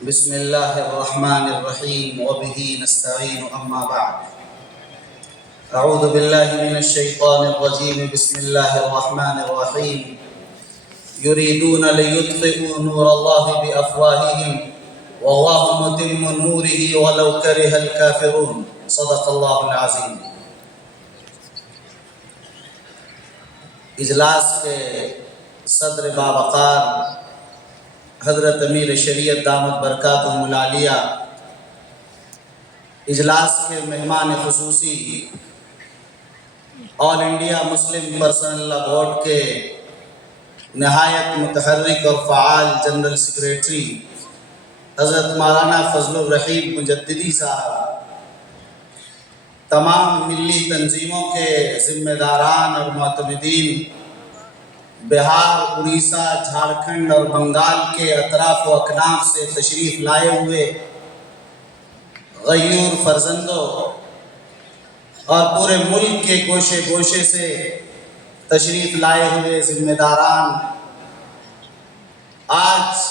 بسم الله الرحمن الرحيم وبه نستعين أما بعد أعوذ بالله من الشيطان الرجيم بسم الله الرحمن الرحيم يريدون ليطفئوا نور الله بأفواههم والله متم نوره ولو كره الكافرون صدق الله العظيم۔ اجلاس کے صدر باوقار حضرت امیر شریعت دامت برکاتہم العالیہ، اجلاس کے مہمان خصوصی آل انڈیا مسلم پرسنل لا بورڈ کے نہایت متحرک اور فعال جنرل سیکریٹری حضرت مولانا فضل الرحیم مجددی صاحب، تمام ملی تنظیموں کے ذمہ داران اور معتمدین، بہار، اڑیسہ، جھارکھنڈ اور بنگال کے اطراف و اکناف سے تشریف لائے ہوئے غیور فرزندوں اور پورے ملک کے گوشے گوشے سے تشریف لائے ہوئے ذمہ داران، آج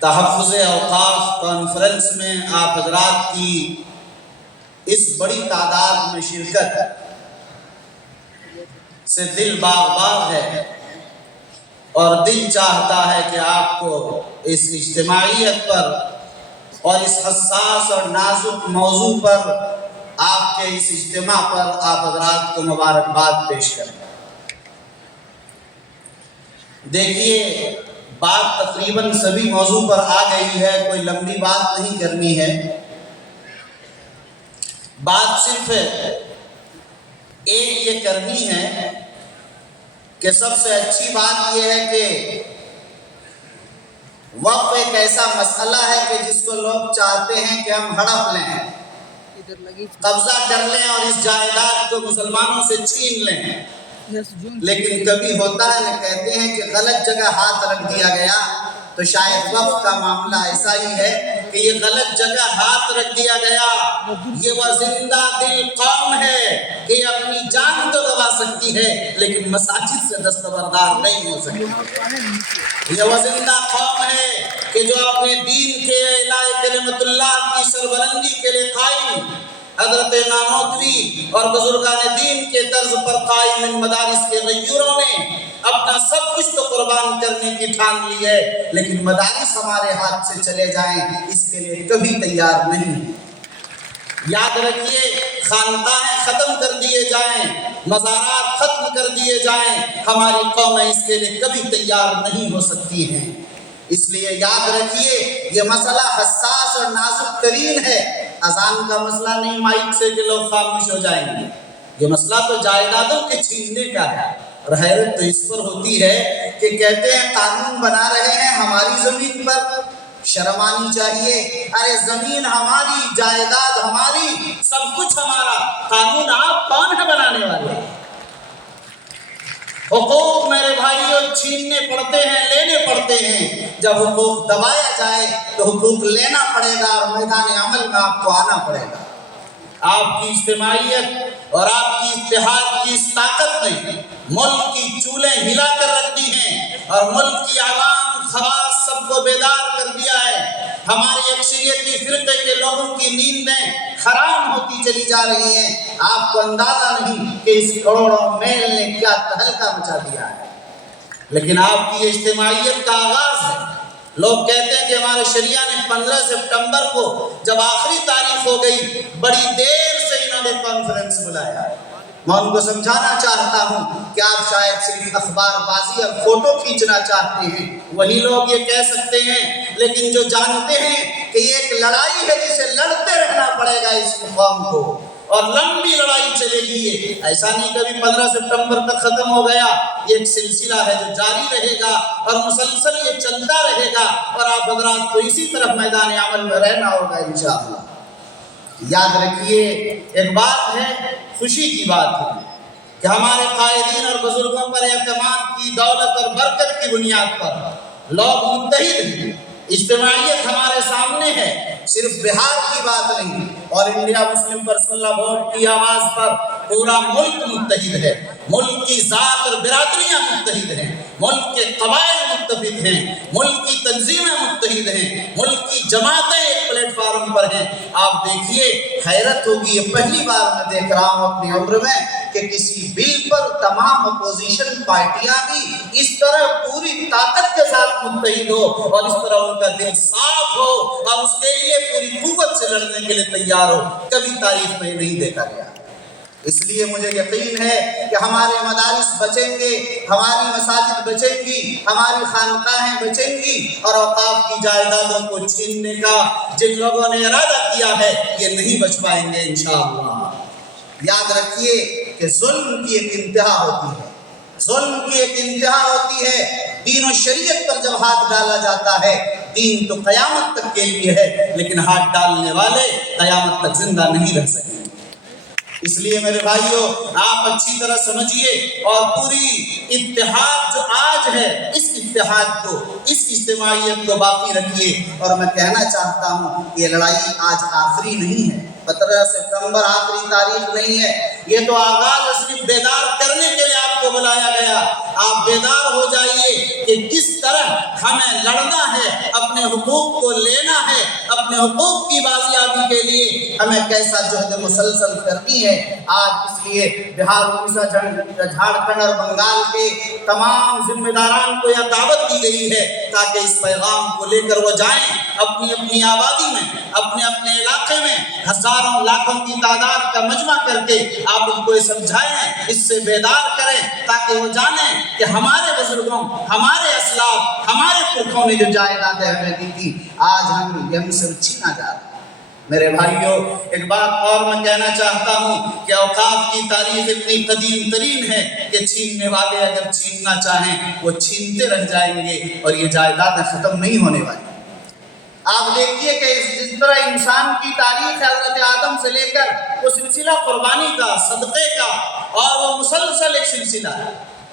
تحفظ اوقاف کانفرنس میں آپ حضرات کی اس بڑی تعداد میں شرکت سے دل باغ باغ ہے اور دل چاہتا ہے کہ آپ کو اس اجتماعیت پر اور اس حساس اور نازک موضوع پر، آپ کے اس اجتماع پر آپ حضرات کو مبارکباد پیش کریں۔ دیکھیے، بات تقریباً سبھی موضوع پر آ گئی ہے، کوئی لمبی بات نہیں کرنی ہے، بات صرف ایک یہ کرنی ہے کہ سب سے اچھی بات یہ ہے کہ وقف ایک ایسا مسئلہ ہے کہ جس کو لوگ چاہتے ہیں کہ ہم ہڑپ لیں، قبضہ کر لیں اور اس جائیداد کو مسلمانوں سے چھین لیں، لیکن کبھی ہوتا ہے نہ کہتے ہیں کہ غلط جگہ ہاتھ رکھ دیا گیا، تو شاید وقف کا معاملہ ایسا ہی ہے کہ یہ غلط جگہ ہاتھ رکھ دیا گیا۔ یہ وہ زندہ دل قوم ہے کہ یہ اپنی جان تو گوا سکتی ہے لیکن مساجد سے دستبردار نہیں ہو سکتی۔ یہ وہ زندہ قوم ہے کہ جو اپنے دین کے اعلاء کلمت اللہ کی سربلندی کے لیے قائم، حضرت نانوتوی اور بزرگان دین کے طرز پر قائم ان مدارس کے غیوروں نے اپنا سب کچھ تو قربان کرنے کی ٹھان لی ہے، لیکن مدارس ہمارے ہاتھ سے چلے جائیں اس کے لیے کبھی تیار نہیں۔ یاد رکھیے، خانقاہیں ختم کر دیے جائیں، مزارات ختم کر دیے جائیں، ہماری قومیں اس کے لیے کبھی تیار نہیں ہو سکتی ہیں۔ اس لیے یاد رکھیے، یہ مسئلہ حساس اور نازک ترین ہے۔ اذان کا مسئلہ نہیں مائک سے کہ لوگ خاموش ہو جائیں گے، یہ مسئلہ تو جائیدادوں کے چھیننے کا ہے۔ اور حیرت تو اس پر ہوتی ہے کہ کہتے ہیں قانون بنا رہے ہیں ہماری زمین پر، شرم آنی چاہیے۔ ارے زمین ہماری، جائیداد ہماری، سب کچھ ہمارا، قانون آپ کون ہے بنانے والے؟ حقوق میرے بھائیوں چھیننے پڑتے ہیں، لینے پڑتے ہیں۔ جب حقوق دبایا جائے تو حقوق لینا پڑے گا اور میدان عمل میں آپ کو آنا پڑے گا۔ آپ کی اجتماعیت اور آپ کی اتحاد کی اس طاقت نے ملک کی چولیں ہلا کر رکھ دی ہیں اور ملک کی عوام خواص سب کو بیدار کر دیا ہے۔ ہماری اکثریتی فرقے کے لوگوں کی نیندیں حرام ہوتی چلی جا رہی ہیں۔ آپ کو اندازہ نہیں کہ اس کروڑوں میل نے کیا تہلکہ مچا دیا ہے، لیکن آپ کی اجتماعیت کا آغاز ہے۔ لوگ کہتے ہیں کہ ہمارے شریعہ نے 15 سپٹمبر کو جب آخری تاریخ ہو گئی، بڑی دیر سے انہوں نے کانفرنس بلایا۔ میں ان کو سمجھانا چاہتا ہوں کہ آپ شاید صرف اخبار بازی اور فوٹو کھینچنا چاہتے ہیں، وہی لوگ یہ کہہ سکتے ہیں، لیکن جو جانتے ہیں کہ یہ ایک لڑائی ہے جسے لڑتے رہنا پڑے گا اس قوم کو، اور لمبی لڑائی چلے گی، ایسا نہیں کبھی 15 سپٹمبر تک ختم ہو گیا، یہ ایک سلسلہ ہے جو جاری رہے گا اور مسلسل یہ چلتا رہے گا، اور آپ حضرات کو اسی طرف میدان عمل میں رہنا ہوگا انشاءاللہ۔ یاد رکھیے، ایک بات ہے، خوشی کی بات ہے کہ ہمارے قائدین اور بزرگوں پر اعتماد کی دولت اور برکت کی بنیاد پر لوگ متحد ہیں، اجتماعیت ہمارے سامنے ہے، صرف بہار کی بات نہیں، اور انڈیا مسلم پرسنل لا بورڈ کی آواز پر پورا ملک متحد ہے، ملک کی ذات اور برادریاں متحد ہیں، ملک کے قبائل متفق ہیں، ملک کی تنظیمیں متحد ہیں، ملک کی جماعتیں ایک پلیٹ فارم پر ہیں۔ آپ دیکھیے، حیرت ہوگی، یہ پہلی بار میں دیکھ رہا ہوں اپنی عمر میں کہ کسی بل پر تمام اپوزیشن پارٹیاں بھی اس طرح پوری طاقت کے ساتھ متحد ہو اور اس طرح ان کا دل صاف ہو اور اس کے لیے پوری قوت سے لڑنے کے لیے تیار ہو۔ کبھی تاریخ میں نہیں دیکھا گیا۔ اس لیے مجھے یقین ہے کہ ہمارے مدارس بچیں گے، ہماری مساجد بچیں گی، ہماری خانقاہیں بچیں گی، اور اوقاف کی جائیدادوں کو چھیننے کا جن لوگوں نے ارادہ کیا ہے یہ نہیں بچ پائیں گے انشاءاللہ۔ یاد رکھیے کہ ظلم کی ایک انتہا ہوتی ہے، ظلم کی ایک انتہا ہوتی ہے۔ دین و شریعت پر جب ہاتھ ڈالا جاتا ہے، دین تو قیامت تک کے لیے ہے، لیکن ہاتھ ڈالنے والے قیامت تک زندہ نہیں رہ سکتے۔ اس لیے میرے بھائیوں، آپ اچھی طرح سمجھیے اور پوری اتحاد جو آج ہے، اس اتحاد کو، اس اجتماعیت کو باقی رکھیے۔ اور میں کہنا چاہتا ہوں، یہ لڑائی آج آخری نہیں ہے، 15 ستمبر آخری تاریخ نہیں ہے، یہ تو آغاز ہے۔ صرف بیدار کرنے کے لیے آپ کو بلایا گیا۔ آپ بیدار ہو جائیے کہ کس طرح ہمیں لڑنا ہے، اپنے حقوق کو لینا ہے، اپنے حقوق کی بازیابی کے لیے ہمیں کیسا جہد مسلسل کرنی ہے۔ آج اس لیے بہار، اڑیسہ، جھارکھنڈ اور بنگال کے تمام ذمہ داران کو یہ دعوت دی گئی ہے تاکہ اس پیغام کو لے کر وہ جائیں اپنی اپنی آبادی میں، اپنے اپنے علاقے میں، ہزاروں لاکھوں کی تعداد کا مجمع کر کے آپ ان کو یہ سمجھائیں، اس سے بیدار کریں تاکہ وہ جانیں کہ ہمارے بزرگوں، ہمارے اسلاف، ہمارے پرکھوں نے جو جائیدادیں ہمیں دی تھی، آج ہم سے چھینا جا رہا ہے۔ میرے بھائیوں، ایک بات اور میں کہنا چاہتا ہوں کہ اوقاف کی تاریخ اتنی قدیم ترین ہے کہ چھیننے والے اگر چھیننا چاہیں وہ چھینتے رہ جائیں گے اور یہ جائیدادیں ختم نہیں ہونے والی۔ آپ دیکھیے کہ جس طرح انسان کی تاریخ حضرت آدم سے لے کر وہ سلسلہ قربانی کا، صدقے کا، اور وہ مسلسل ایک سلسلہ ہے۔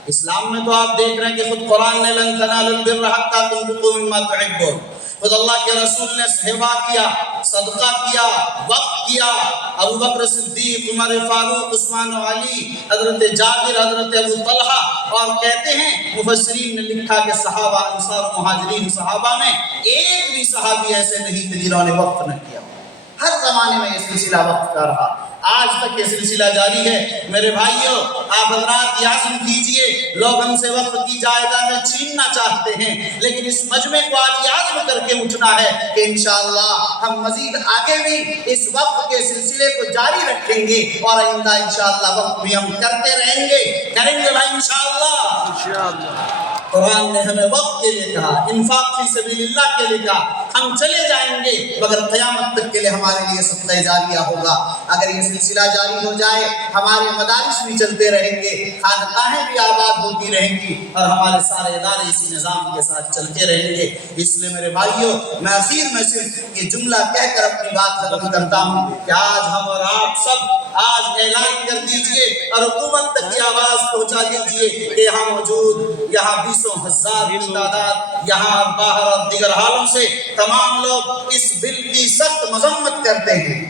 اسلام میں تو آپ دیکھ رہے ہیں کہ خود قرآن نے لن تنالوا البر حتى تنفقوا مما تحبون، خود اللہ کے رسول نے سہوا کیا، صدقہ کیا، وقف کیا۔ ابو بکر صدیق، عمر فاروق، عثمان و علی، حضرت جابر، حضرت ابو طلحہ، اور کہتے ہیں مفسرین نے لکھا کہ صحابہ، انصار و مہاجرین صحابہ میں ایک بھی صحابی ایسے نہیں تھے جنہوں نے وقف نہ کیا۔ ہر زمانے میں یہ سلسلہ وقف کا رہا، آج تک یہ سلسلہ جاری ہے۔ میرے بھائیوں، آپ حضرات عزم کیجئے، لوگ ہم سے وقف کی جائیدادیں چھیننا چاہتے ہیں، لیکن اس مجمع کو آج یہ عزم کر کے اٹھنا ہے کہ انشاءاللہ ہم مزید آگے بھی اس وقف کے سلسلے کو جاری رکھیں گے، اور آئندہ انشاءاللہ وقف بھی ہم کرتے رہیں گے، کریں گے بھائی انشاءاللہ۔ قرآن نے ہمیں وقف کے لیے کہا، انفاق فی سبیل اللہ کے لیے کہا۔ ہم چلے جائیں گے مگر قیامت تک کے لیے ہمارے لیے صدقہ جاریہ ہوگا۔ اگر یہ سلسلہ جاری ہو جائے، ہمارے مدارس بھی چلتے رہیں گے، خانقاہیں بھی آباد ہوتی رہیں گی، اور ہمارے سارے ادارے اسی نظام کے ساتھ چلتے رہیں گے۔ اس لیے میرے بھائیوں، میں آخر میں صرف یہ جملہ کہہ کر اپنی بات ختم کرتا ہوں کہ آج ہم اور آپ سب آج اعلان کر دیجئے اور حکومت تک کی آواز پہنچا دیجئے کہ یہاں موجود، یہاں 20,000 کی تعداد، یہاں باہر اور دیگر حالوں سے تمام لوگ اس بل کی سخت مذمت کرتے ہیں،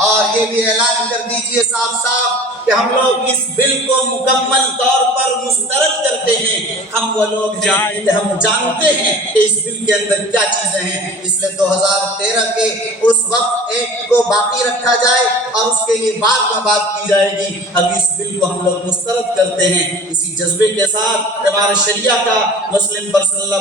اور یہ بھی اعلان کر دیجئے صاف صاف کہ ہم لوگ اس بل کو مکمل طور پر مسترد کرتے ہیں۔ ہم وہ لوگ ہیں کہ ہم جانتے ہیں کہ اس بل کے اندر کیا چیزیں ہیں، اس لیے 2013 کے اس وقت ایکٹ کو باقی رکھا جائے اور اس کے لیے بعد میں بات کی جائے گی۔ اب اس بل کو ہم لوگ مسترد کرتے ہیں، اسی جذبے کے ساتھ ہمارے شریعہ کا مسلم پرسنل لا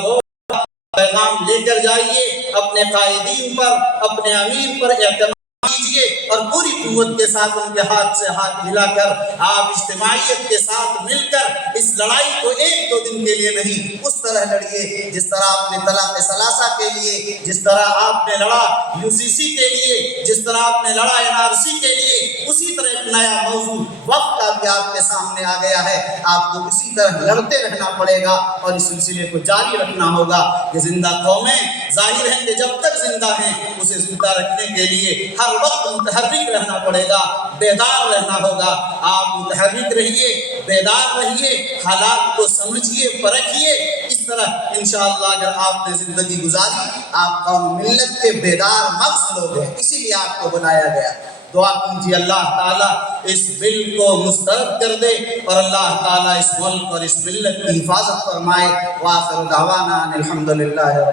پیغام لے کر جائیے، اپنے قائدین پر، اپنے امیر پر اعتماد کیجئے، اور پوری قوت کے ساتھ ان کے ہاتھ سے ہاتھ ملا کر آپ اجتماعیت کے ساتھ مل کر اس لڑائی کو 1-2 دن کے لیے نہیں، اس طرح لڑیے جس طرح آپ نے طلاق ثلاثہ کے لیے، جس طرح آپ نے لڑا UCC کے لیے، جس طرح آپ نے لڑا NRC کے لیے، اسی طرح ایک نیا موضوع وقت کا بھی آپ کے سامنے آ گیا ہے۔ آپ کو اسی طرح لڑتے رہنا پڑے گا اور اس سلسلے کو جاری رکھنا ہوگا۔ کہ زندہ قومیں ظاہر ہے کہ جب تک زندہ ہیں اسے زندہ رکھنے کے لیے ہر وقت متحرک رہنا پڑے گا، بیدار رہنا ہوگا۔ آپ متحرک رہیے، بیدار رہیے، حالات کو سمجھیے، پرکھیے۔ اس طرح انشاءاللہ اگر آپ نے زندگی گزاری، آپ قوم ملت کے بیدار مغز لوگ ہیں، اسی لیے آپ کو بنایا گیا۔ دعا کیجیے اللہ تعالیٰ اس بل کو مسترد کر دے اور اللہ تعالیٰ اس ملک اور اس ملت کی حفاظت فرمائے۔ وآخر دعوانا الحمدللہ۔